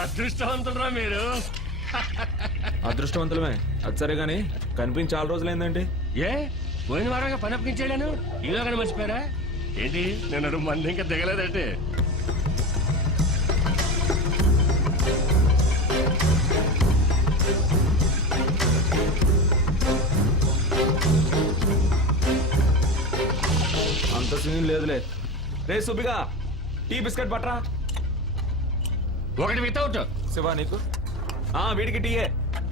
అదృష్టవంతులరా మీరు. అదృష్టవంతులమే. అది సరే గాని కనిపించి చాలా రోజులైందండి. ఏ పోయిన వారంగా పని అప్పగించాడాను, ఈలోగానే మర్చిపోయారా ఏంటి? నేను మంది ఇంకా దిగలేదంటే. అంత సీన్ లేదులే. రే సుబ్బిగా టీ బిస్కెట్ పట్రా. ఒకటి వితౌట్. శివా నీకు? వీడికి టీయే.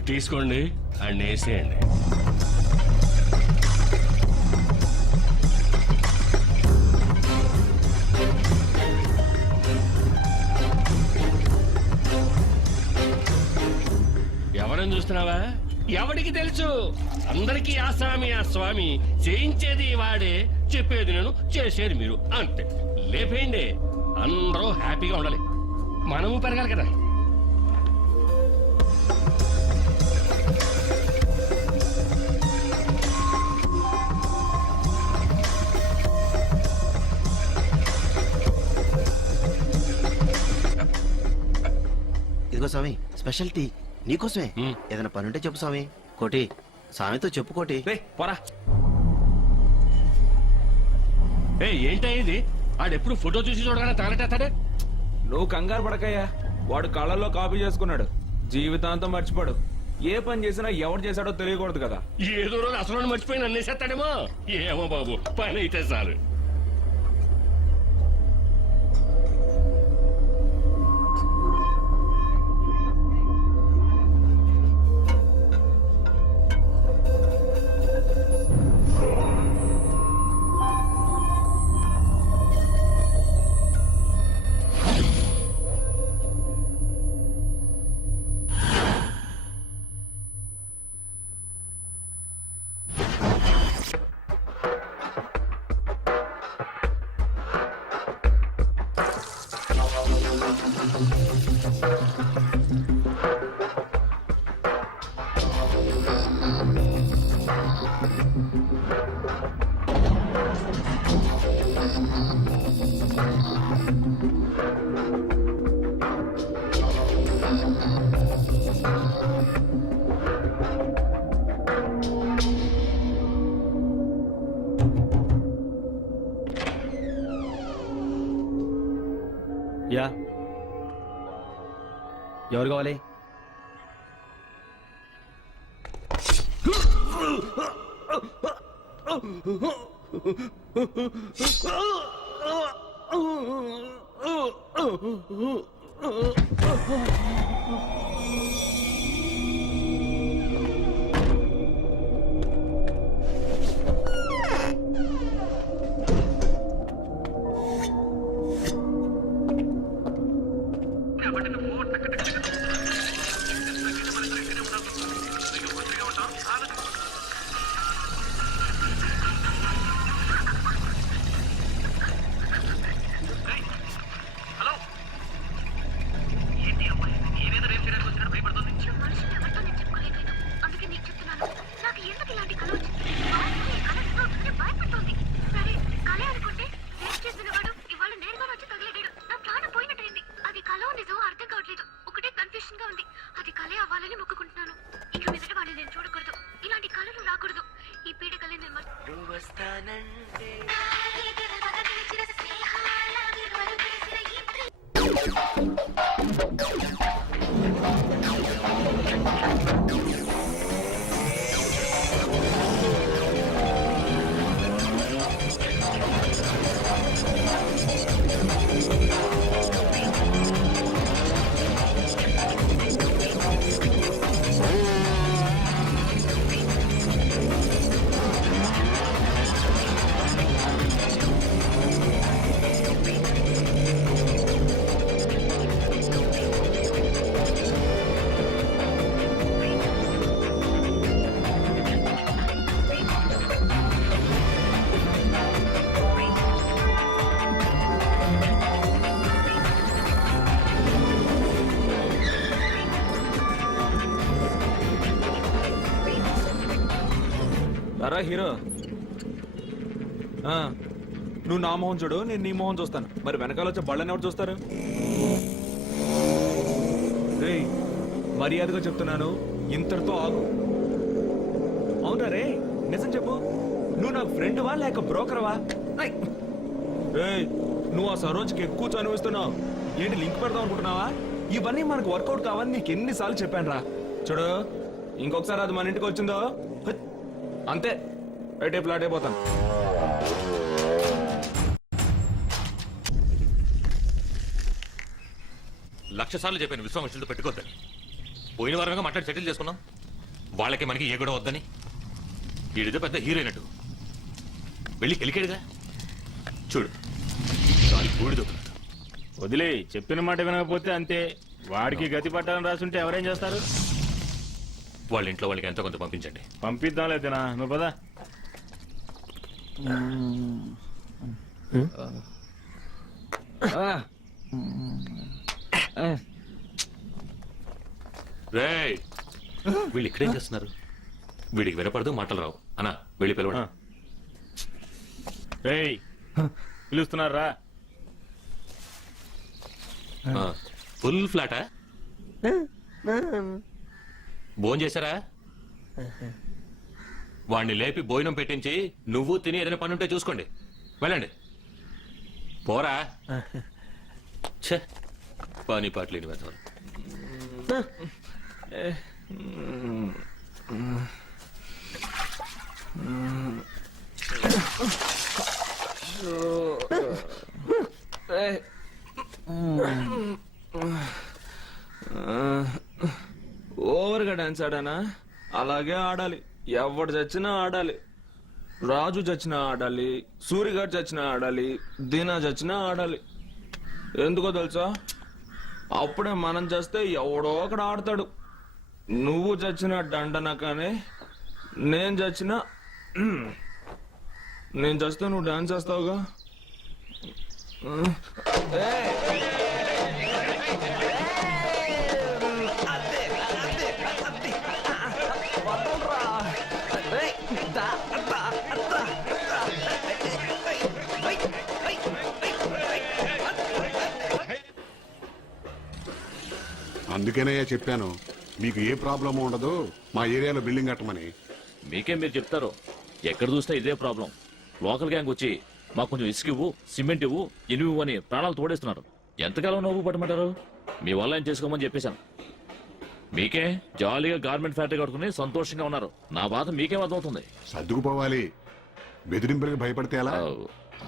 తీసుకోండి అండ్ వేసేయండి. ఎవరని చూస్తున్నావా? ఎవడికి తెలుసు? అందరికీ ఆసామి ఆ స్వామి. చేయించేది వాడే, చెప్పేది నేను, చేసేది మీరు, అంతే. లేపేయండి, అందరూ హ్యాపీగా ఉండాలి, మనము పెరగాలి కదా. ఇదిగో స్వామి, స్పెషల్ టీ నీకోసమే. ఏదైనా పని ఉంటే చెప్పు స్వామి. కోటి, స్వామితో చెప్పు కోటి. పోరా. ఏంటా ఇది? ఆడెప్పుడు ఫోటో చూసి చూడగానే తగలటేస్తాడే. నువ్వు కంగారు పడకయ్యా, వాడు కళ్ళల్లో కాపీ చేసుకున్నాడు. జీవితాంతం మర్చిపోడు. ఏ పని చేసినా ఎవరు చేశాడో తెలియకూడదు కదా. ఏదో రోజు అసలు మర్చిపోయి నన్ను వేసేస్తాడేమో. ఏమో బాబు, పని అయితే చాలు. యా, ఎవరు కావాలి? అరా హీరో, నువ్వు నా మొహం చూడు, నేను నీ మొహం చూస్తాను. మరి వెనకాల వచ్చే బళ్ళని ఎవరు చూస్తారు? రేయ్ మర్యాదగా చెప్తున్నాను, ఇంతటితో ఆగు. అవునా రే, నిజం చెప్పు, నువ్వు నాకు ఫ్రెండ్వా లేక బ్రోకర్వా? రేయ్, నువ్వు ఆ సరోజ్కి ఎక్కువ చనివిస్తున్నావు. ఏంటి లింక్ పెడదాం అనుకుంటున్నావా? ఇవన్నీ మనకు వర్కౌట్ కావాలని నీకు ఎన్నిసార్లు చెప్పాను రా. చూడు, ఇంకొకసారి అది మన ఇంటికి వచ్చిందో హత్, అంతే రైటే ఫ్లాట్ అయిపోతాను. లక్ష సార్లు చెప్పాను విశ్వామిత్రులతో పెట్టుకోవద్దని. పోయిన వారంగా మాట్లాడి సెటిల్ చేసుకున్నాం. వాళ్ళకి మనకి ఏ గొడవ వద్దని. వీడిదో పెద్ద హీరోయినట్టు వెళ్ళి కెలికాడుగా. చూడు బూడిదో. వదిలే, చెప్పిన మాట వినకపోతే అంతే. వాడికి గతి పట్టాలని రాసుంటే ఎవరేం చేస్తారు? వాళ్ళ ఇంట్లో వాళ్ళకి ఎంతో కొంత పంపించండి. పంపిద్దాం లేదనా, నువ్వు పదా. రేయ్, వీళ్ళు ఇక్కడేం చేస్తున్నారు? వీడికి వినపడదు, మాటలు రావు. అన్నా వెళ్ళి పిలవడం. రేయ్, పిలుస్తున్నారా? ఫుల్ ఫ్లాటా? భోజనం చేశారా? వాడిని లేపి భోజనం పెట్టించి నువ్వు తిని ఏదైనా పని ఉంటే చూసుకోండి. వెళ్ళండి. పోరా. ఛే, పని పాటలేని వెతవరు. ఓవర్గా డాన్స్ ఆడానా? అలాగే ఆడాలి. ఎవడు చచ్చినా ఆడాలి. రాజు చచ్చినా ఆడాలి, సూర్యగాడు చచ్చినా ఆడాలి, దీనా చచ్చినా ఆడాలి. ఎందుకో తెలుసా? అప్పుడే మనం చేస్తే ఎవడో ఒకడు ఆడతాడు. నువ్వు చచ్చిన దండన కానీ నేను చచ్చిన నేను చస్తే నువ్వు డాన్స్ చేస్తావుగా. అందుకేనయ్యా చెప్పాను, మీకు ఏ ప్రాబ్లం ఉండదు, మా ఏరియాలో బిల్డింగ్ కట్టమని. మీకేం మీరు చెప్తారు? ఎక్కడ చూస్తే ఇదే ప్రాబ్లం. లోకల్ గ్యాంగ్ వచ్చి మాకు కొంచెం ఇసుక ఇవ్వు, సిమెంట్ ఇవ్వు, ఇనువు అని ప్రాణాలు తోడేస్తున్నారు. ఎంతకాలం నవ్వు పట్టమంటారు? మీ వల్ల ఏం చేసుకోమని చెప్పేశాను. మీకే జాలీగా గార్మెంట్ ఫ్యాక్టరీ కట్టుకుని సంతోషంగా ఉన్నారు. నా బాధ మీకేం అర్థమవుతుంది? సర్దుకుపోవాలి. బెదిరింపులకి భయపడితే ఎలా?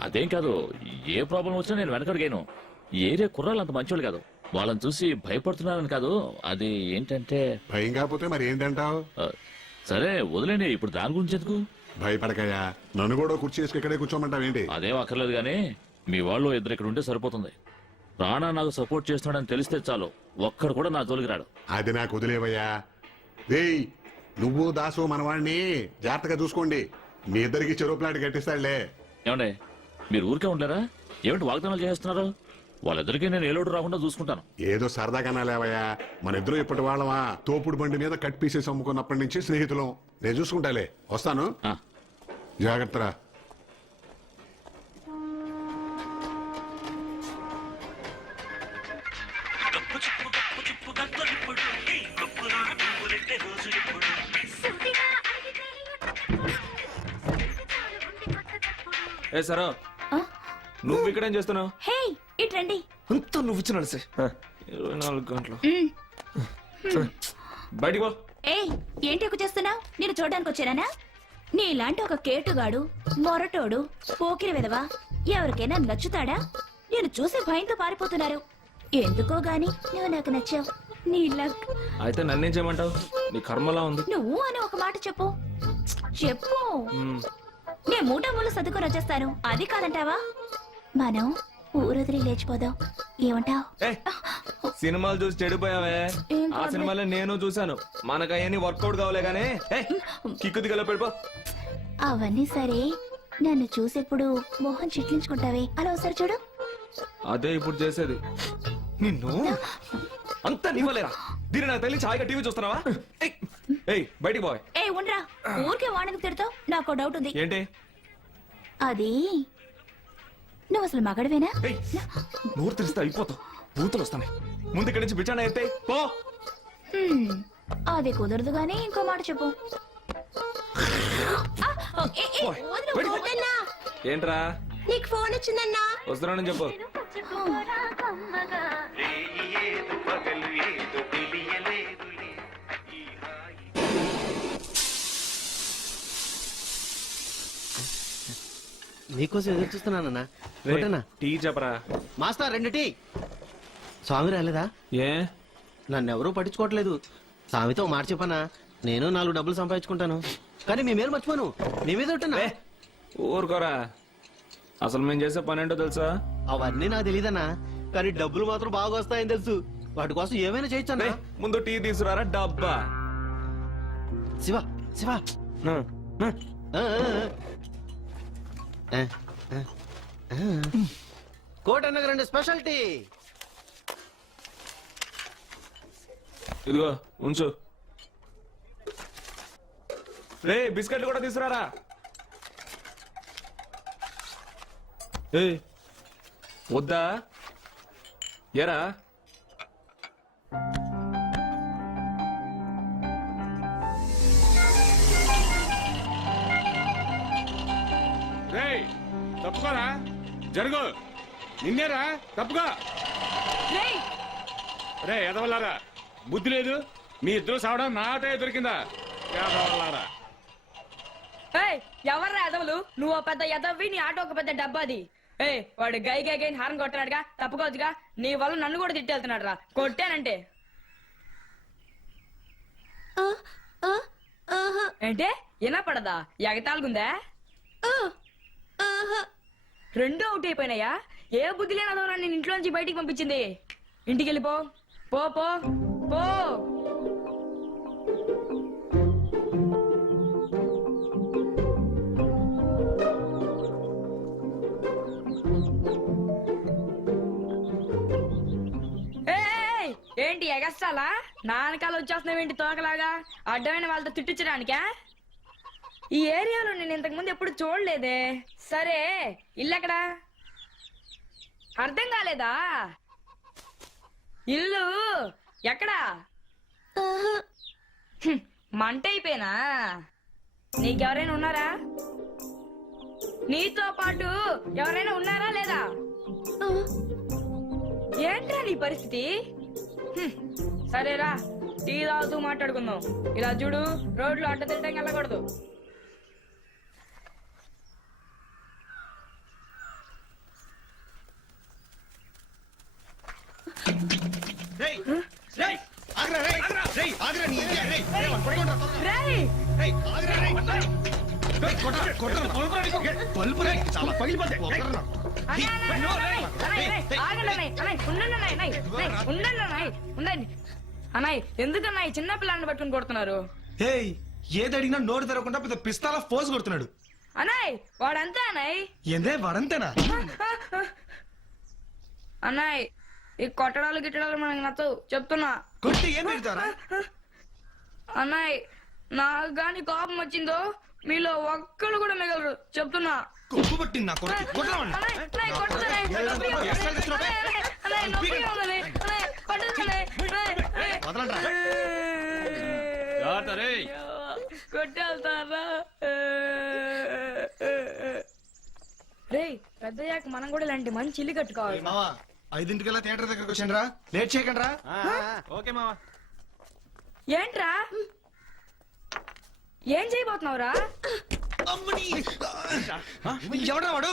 అదేం కాదు, ఏ ప్రాబ్లం వచ్చినా నేను వెనకడిగాను. ఈ ఏరియా కుర్రాళ్ళు అంత మంచోళ్ళు కాదు. వాళ్ళని చూసి భయపడుతున్నారని కాదు, అది ఏంటంటే. భయం కాకపోతే మరి ఏంటంటావు? సరే వదిలేండి, ఇప్పుడు దాని గురించి ఎందుకు? భయపడకయ్యా, నన్ను కూడా కుర్చీ వేసుకు ఇక్కడే కూర్చోమంటావేంటి? అదేం అక్కర్లేదు గానీ మీ వాళ్ళు ఇద్దరు ఇక్కడ ఉంటే సరిపోతుంది. రాణా నాకు సపోర్ట్ చేస్తున్నాడని తెలిస్తే చాలు, ఒక్కడు కూడా నా జోలికి రాడు. అది నాకు వదిలేవయ్యా. రేయ్, నువ్వు దాసు మనవాణ్ణి జాగ్రత్తగా చూసుకోండి. మీ ఇద్దరికి చెరువు ప్లాట్ కట్టిస్తాడులే. ఏమండే, మీరు ఊరికే ఉండలేరా? ఏమిటి వాగ్దానాలు చేస్తున్నారు? వాళ్ళిద్దరికీ నేను ఏలోడు రాకుండా చూసుకుంటాను. ఏదో సరదాగా లేవయ్యా, మన ఇద్దరు ఇప్పటి వాళ్ళమా. తోపుడు బండి మీద కట్ పీసెస్ అమ్ముకున్నప్పటి నుంచి స్నేహితులం. నేను చూసుకుంటాలే, వస్తాను. ఆ. జాగ్రత్తరా. ఏ సరా, నువ్వు ఇక్కడేం చేస్తున్నావు? హే, ఇట్రండి. అంతా నువ్వు ఇచ్చిన 24 గంటలు బయటికి పో. ఏయ్, ఏంటి ఎక్కువ చేస్తున్నావు? నేను చూడడానికి వచ్చానా? నీలాంటి ఒక కేటుగాడు, మొరటోడు, పోకిరి విధవా ఎవరికైనా నచ్చుతాడా? నేను చూసి భయంతో పారిపోతున్నారు. ఎందుకో గాని నువ్వు నాకు నచ్చావు. నీ లక్. అయితే నన్నేం చేయమంటావు? నీ కర్మలా ఉంది. నువ్వు అని ఒక మాట చెప్పు. చెప్పు. నేను మూట ముళ్ళు సర్దుకొని వచ్చేస్తాను. అది కాదంటావా? మనం ఊరొదిలి లేచిపోదాం. ఏమంటావ్? సినిమాలు చూసి చెడిపోయావే. ఏం ఆ కాదులే. సినిమాలో నేను చూశాను. మనకు అవన్నీ వర్కౌట్ కావాలే గానీ కిక్కు దిగలో పెడిపో. అవన్నీ సరే, నన్ను చూసేప్పుడు మోహన్ చిట్లించుకుంటావే, అలా ఒకసారి చూడు. అదే ఇప్పుడు చేసేది. నిన్ను అంతా నివ్వలేరా? దీని నాకు తల్లి ఛాయగా టీవీ చూస్తున్నావా? ఏయ్, బయటికి పోయ్. ఏ ఉండరా, ఊరికే వాడికి తిడతావు. నాకు డౌట్ ఉంది. ఏంటి అది నువ్వు అసలు మగడవేనా? ఏయ్, నోరు తెరిస్తే అయిపోతావు. బూతులు వస్తాయి. ముందు ఇక్కడి నుంచి బిచానా ఎత్తే పో. అది కుదరదు గానీ ఇంకో మాట చెప్పు. ఏంట్రా నీకు ఫోన్ వచ్చిందన్నా. వస్తున్నానని చెప్పు. నీకోసం ఎదురు చూస్తున్నానన్నా. ఒకటేనా? టీ చెప్పరా. Master 2 tea. స్వామి రాలేదా? ఏ నన్నెవరూ పట్టించుకోవట్లేదు. స్వామితో మాట చెప్పనా, నేను 4 డబ్బులు సంపాదించుకుంటాను. కానీ మీ మేలు మర్చిపోను. మీ మీద ఉంటున్నా. ఊరుకోరా. అసలు మేము చేసే పని ఏంటో తెలుసా? అవన్నీ నాకు తెలియదన్నా, కానీ డబ్బులు మాత్రం బాగా వస్తాయని తెలుసు. వాటి కోసం ఏమైనా చేయొచ్చన్నా. ముందు టీ తీసుకురారా డబ్బా. శివ శివ నా, నా. కోటన్నగర్ 2 స్పెషల్ టీ. ఇదిగో ఉంచు. రే బిస్కెట్లు కూడా తీసుకురారా. ఏ వద్దా ఎరా? రేయ్ తప్పుకోరా, జరుగు. నిన్నేరా తప్పుగా. రే ఎదవల్లారా, బుద్ధి లేదు. మీ ఇద్దరు సావడం నా ఆటే దొరికిందా? ఎదవల్లారా. ఎవర్రా ఎదవలు? నువ్వు పెద్ద ఎదవి, నీ ఆటో ఒక పెద్ద డబ్బాది. వాడు గై గై గై హారం కొట్టాడుగా, తప్పుకోవచ్చుగా. నీ వల్ల నన్ను కూడా తిట్టేళ్తున్నాడు రా. కొట్టానంటే ఏంటే వినపడదా? ఎగతాలుగుందా? 2 అవుట్ అయిపోయినాయా? ఏ బుద్ధి లేని అదవరా నేను ఇంట్లోంచి బయటికి పంపించింది. ఇంటికి వెళ్ళిపో. పో పో పో. ఏంటి ఎగస్టాలా? నాన్నకాలు వచ్చేస్తున్నావేంటి తోకలాగా? అడ్డమైన వాళ్ళతో తిట్టించడానికా? ఈ ఏరియాలో నేను ఇంతకు ముందు ఎప్పుడు చూడలేదే. సరే ఇల్లు ఎక్కడా? అర్థం కాలేదా? ఇల్లు ఎక్కడా? మంట అయిపోయినా? నీకెవరైనా ఉన్నారా? నీతో పాటు ఎవరైనా ఉన్నారా లేదా? ఏంట్రా నీ పరిస్థితి? సరేరా, టీ తాగుతూ మాట్లాడుకుందాం. ఇలా చూడు, రోడ్లు అడ్డ తిట్టం వెళ్ళకూడదు. అన్నాయ్ ఎందుకన్నా చిన్న పిల్లల్ని పట్టుకుని కొడుతున్నారు? ఏది అడిగినా నోరు తెరవకుండా పెద్ద పిస్తాల ఫోజ్ కొడుతున్నాడు. అన్నాయ్ వాడంతా అన్నాయ్. ఏందే వాడంతేనా? అన్నాయ్ ఈ కొట్టడాలు గిట్టడాలు మనకి నచ్చవు చెప్తున్నా. కొట్టి ఏం పెడతారా? అన్నాయ్ నాకు గాని కోపం వచ్చిందో మీలో ఒక్కళ్ళు కూడా మిగలరు చెప్తున్నా. కొప్పు పట్టింది నా కొడుకు. కొట్టరావండి. కొట్టేళ్తారా? రే పెద్దయ్యాక మనం కూడా ఇలాంటి మంచి ఇల్లు కట్టుకోవాలి. 5ంటికల్లా థియేటర్ దగ్గరకు వచ్చాను రా. లేట్ చేయకండి రా. ఓకే మావా. ఏంట్రా ఏం చేయబోతున్నావురా? ఎవడ్రా వాడు?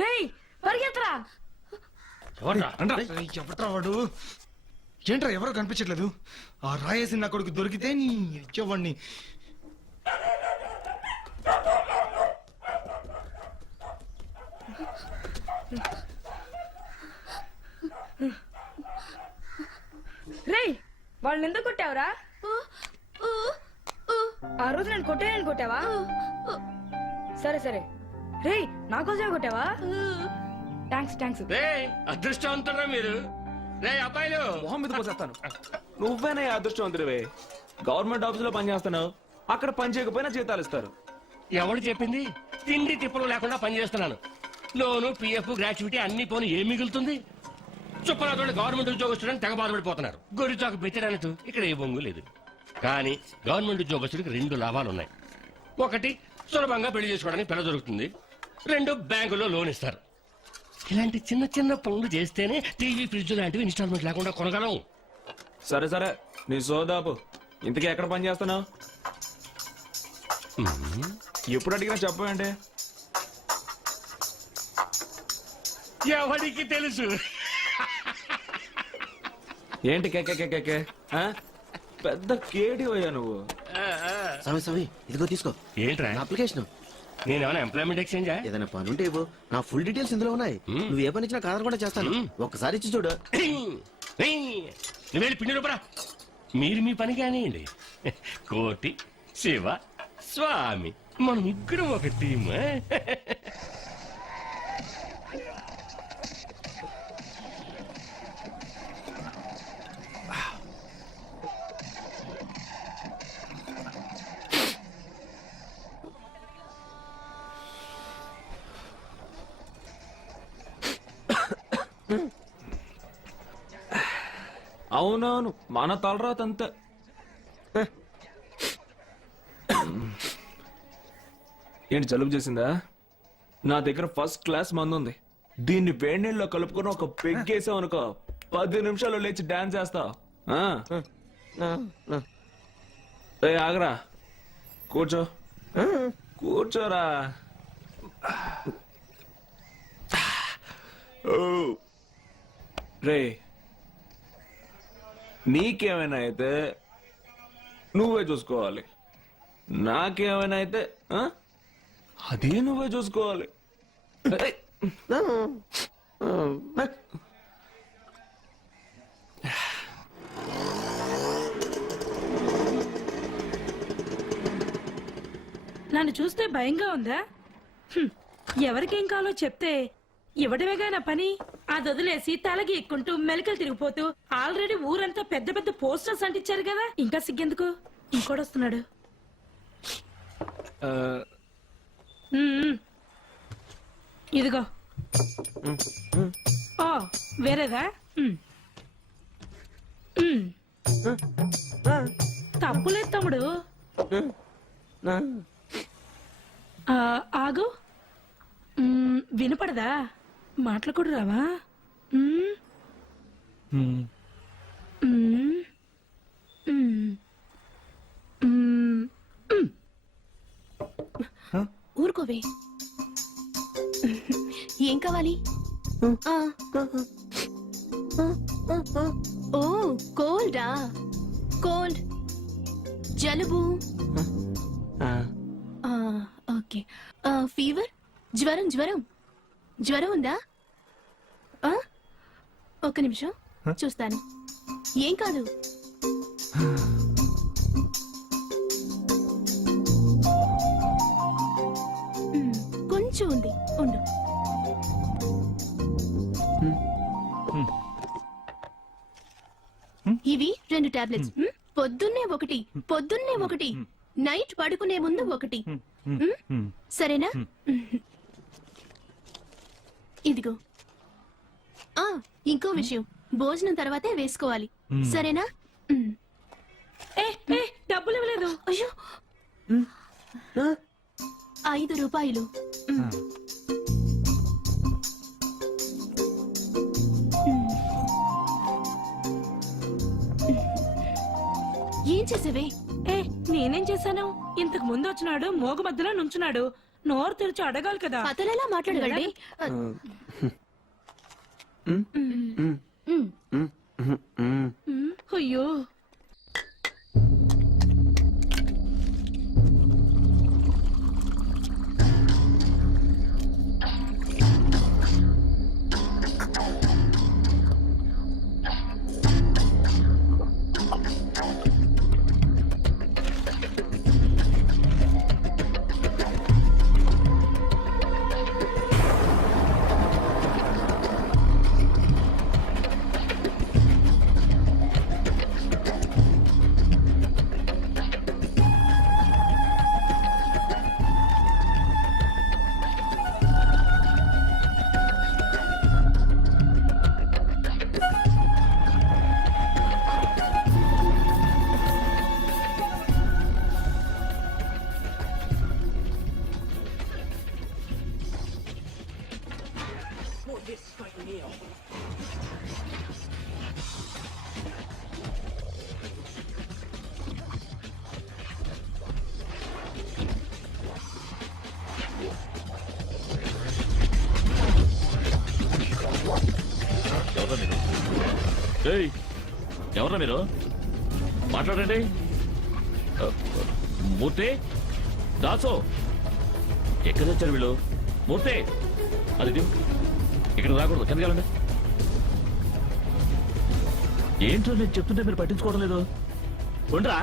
రేయ్ పరిగెత్తరా. ఎవడ్రా వాడు? ఏంట్రా ఎవరో కనిపించట్లేదు. ఆ రాయేసి నా కొడుకు దొరికితే నీ ఇచ్చేవాడిని. రేయ్ వాళ్ళని ఎందుకు కొట్టావురా? ఆ రోజు నేను కొట్టావా? సరే సరే. రేయ్ నా కోసమే కొట్టావా? థ్యాంక్స్. రే అదృష్టవంతురా మీరు. రే అబ్బాయిలు, మొహం మీద పోసేస్తాను. నువ్వేనా అదృష్టవంతుడివే. గవర్నమెంట్ ఆఫీస్ లో పని చేస్తున్నావు, అక్కడ పని చేయకపోయినా జీతాలు ఇస్తారు. ఎవడు చెప్పింది? తిండి తిప్పలు లేకుండా పనిచేస్తున్నాను. లోను పిఎఫ్ గ్రాట్యుటీ అన్ని పోను ఏం మిగులుతుంది? చుప్పనాథోళ్ళు గవర్నమెంట్ ఉద్యోగస్తుడని తెగ బాధపడిపోతున్నారు. గొర్రెచాకు పెట్టాడన్నట్టు ఇక్కడ ఏ బొంగు లేదు. కానీ గవర్నమెంట్ ఉద్యోగస్తుడికి 2 లాభాలు ఉన్నాయి. ఒకటి, సులభంగా పెళ్లి చేసుకోవడానికి పిల్ల దొరుకుతుంది. 2, బ్యాంకులో లోన్ ఇస్తారు. ఇలాంటి చిన్న చిన్న పనులు చేస్తేనే టీవీ, ఫ్రిడ్జ్ లాంటివి ఇన్స్టాల్మెంట్ లేకుండా కొనగలం. సరే సరే, నీ సోదాపు. ఇంతకీ ఎక్కడ పని చేస్తున్నావు? ఎప్పుడు అడిగినా చెప్పండి. ఎవరికి తెలుసు? ఏంటి కేకే పెద్ద కేడి అయ్యా నువ్వు. స్వామి స్వామి ఇదిగో తీసుకో. ఏంట్రా నా అప్లికేషన్. నేనేమైనా ఎంప్లాయ్మెంట్ ఎక్స్చేంజా? ఏదైనా పని ఉంటే ఇవ్వు. నా ఫుల్ డీటెయిల్స్ ఇందులో ఉన్నాయి. నువ్వు ఏ పని ఇచ్చినా కాదనకుండా చేస్తాను. ఒక్కసారి ఇచ్చి చూడు. నువ్వు వెళ్ళి పిండి రూపరా. మీరు మీ పని కానివ్వండి. కోటి, శివ, స్వామి, మనం ముగ్గురం ఒక టీమ్. అవునవును, మన తలరాత అంతే. ఏంటి జలుబు చేసిందా? నా దగ్గర ఫస్ట్ క్లాస్ మందు ఉంది. దీన్ని వేడి నీళ్ళలో కలుపుకొని ఒక పెగ్గేసావు అనుకో, 10 నిమిషాలు లేచి డాన్స్ చేస్తావు. ఆగరా, కూర్చో. కూర్చోరా. రే, నీకేమైనా అయితే నువ్వే చూసుకోవాలి. నాకేమైనా అయితే అదే నువ్వే చూసుకోవాలి. నన్ను చూస్తే భయంగా ఉందా? ఎవరికేం కావాలో చెప్తే ఇవ్వడమేగా నా పని. అది వదిలేసి తలకి ఎక్కుంటూ మెలికలు తిరిగిపోతూ ఆల్రెడీ ఊరంతా పెద్ద పెద్ద పోస్టర్స్ అంటించారు కదా. ఇంకా సిగ్గెందుకు? ఇంకోడొస్తున్నాడు. ఇదిగో. ఓ వేరేదా? తప్పులేదు తమ్ముడు. ఆగు. వినపడదా? మాటలు కూడా రావా? ఊరుకోవే. ఏం కావాలి? ఓ కోల్డా? కోల్డ్, జలుబు, ఓకే. ఫీవర్, జ్వరం. జ్వరం ఉందా? ఒక్క నిమిషం చూస్తాను. ఏం కాదు. కొంచెం ఉంది, ఉండు. ఇవి 2 టాబ్లెట్స్. పొద్దున్నే ఒకటి, నైట్ పడుకునే ముందు ఒకటి. సరేనా? ఇదిగో. ఇంకో విషయం, భోజనం తర్వాతే వేసుకోవాలి. సరేనా? డబ్బులు ఇవ్వలేదు. అయ్యో, 5 రూపాయలు. ఏం చేసేవే? నేనేం చేశాను? ఇంతకు ముందు వచ్చినాడు, మోగ మధ్యలో నుంచున్నాడు. నోరు తెరిచి అడగాలి కదా. అతను ఎలా మాట్లాడగలడే? అయ్యో, ఏయ్, ఎవరా మీరు? మాట్లాడండి. మూర్తి, దాసు, ఎక్కడ వచ్చారు వీళ్ళు? మూర్తి, అది దిగు. ఇక్కడ రాకూడదు, కిందకి వెళ్ళండి. ఏంటో నేను చెప్తుంటే మీరు పట్టించుకోవడం లేదు. ఉండరా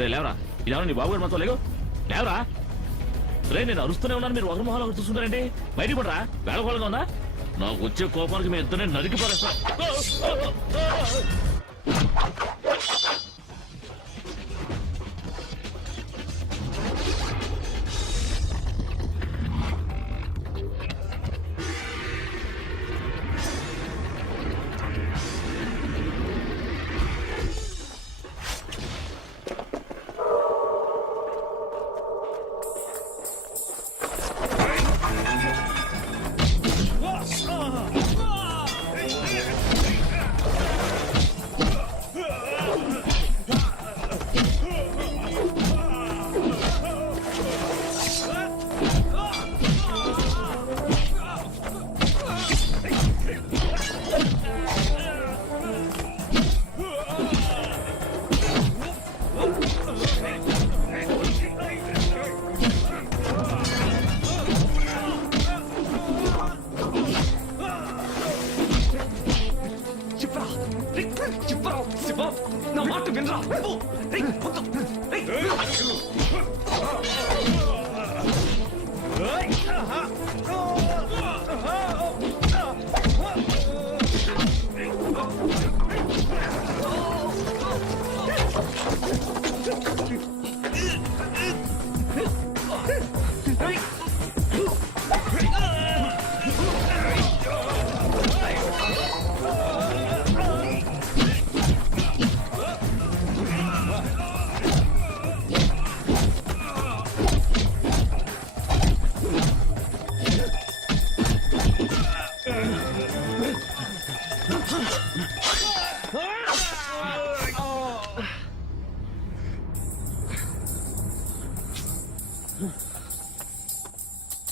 రే, లేవరా. ఇదేమన్నా నీ బాబు గారు మొత్తం లేవు. లేవరా రే, నేను అరుస్తూనే ఉన్నాను, మీరు ఒకరి మొహాలు ఒకరు చూస్తుంటారండి. బయటికి పడరా, వేళకోళంగా ఉందా? నాకు వచ్చే కోపానికి మీ ఇద్దరిని నరికి పడేస్తా. నా మాట వినరా.